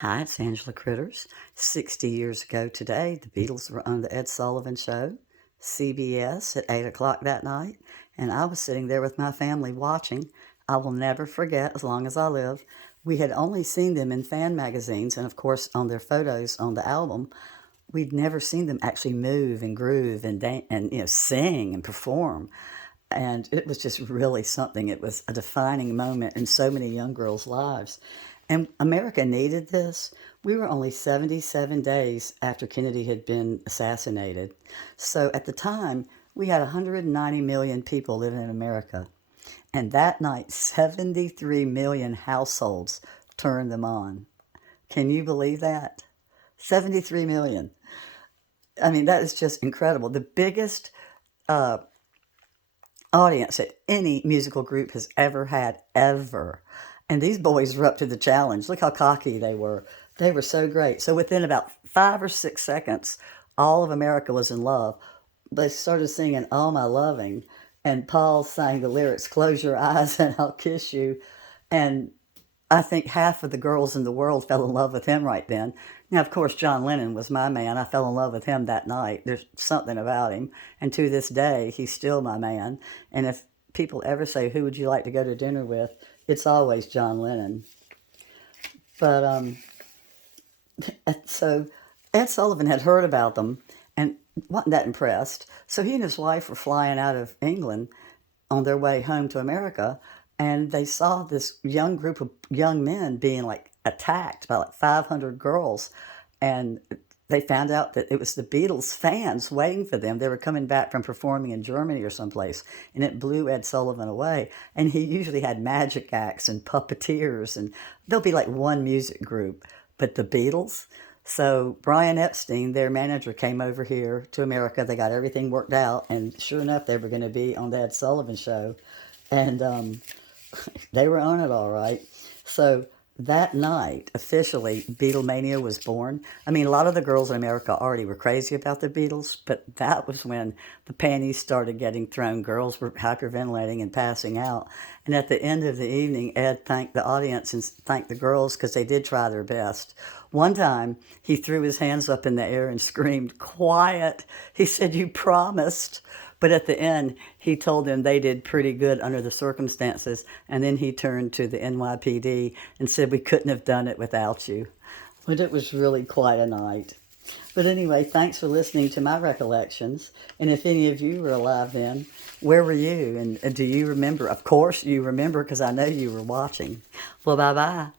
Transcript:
Hi, it's Angela Critters. 60 years ago today, the Beatles were on the Ed Sullivan Show, CBS, at 8 o'clock that night, and I was sitting there with my family watching. I will never forget as long as I live. We had only seen them in fan magazines and, of course, on their photos on the album. We'd never seen them actually move and groove and and sing and perform. And it was just really something. It was a defining moment in so many young girls' lives. And America needed this. We were only 77 days after Kennedy had been assassinated. So at the time, we had 190 million people living in America. And that night, 73 million households turned them on. Can you believe that? 73 million. I mean, that is just incredible. The biggest uh, audience that any musical group has ever had, ever. And these boys were up to the challenge. Look how cocky they were. They were so great. So within about 5 or 6 seconds, all of America was in love. They started singing "Oh My Loving," and Paul sang the lyrics, "Close your eyes and I'll kiss you." And I think half of the girls in the world fell in love with him right then. Now, of course, John Lennon was my man. I fell in love with him that night. There's something about him. And to this day, he's still my man. And if people ever say, who would you like to go to dinner with? It's always John Lennon. But so Ed Sullivan had heard about them and wasn't that impressed. So he and his wife were flying out of England on their way home to America, and they saw this young group of young men being like attacked by like 500 girls, and they found out that it was the Beatles fans waiting for them. They were coming back from performing in Germany or someplace, and it blew Ed Sullivan away. And he usually had magic acts and puppeteers, and there'll be like one music group, but the Beatles. So Brian Epstein, their manager, came over here to America. They got everything worked out, and sure enough, they were going to be on the Ed Sullivan Show, and they were on it all right. So that night, officially, Beatlemania was born. I mean, a lot of the girls in America already were crazy about the Beatles, but that was when the panties started getting thrown. Girls were hyperventilating and passing out. And at the end of the evening, Ed thanked the audience and thanked the girls because they did try their best. One time, he threw his hands up in the air and screamed, "Quiet." He said, "You promised." But at the end, he told them they did pretty good under the circumstances. And then he turned to the NYPD and said, "We couldn't have done it without you." But it was really quite a night. But anyway, thanks for listening to my recollections. And if any of you were alive then, where were you? And do you remember? Of course you remember because I know you were watching. Well, bye bye.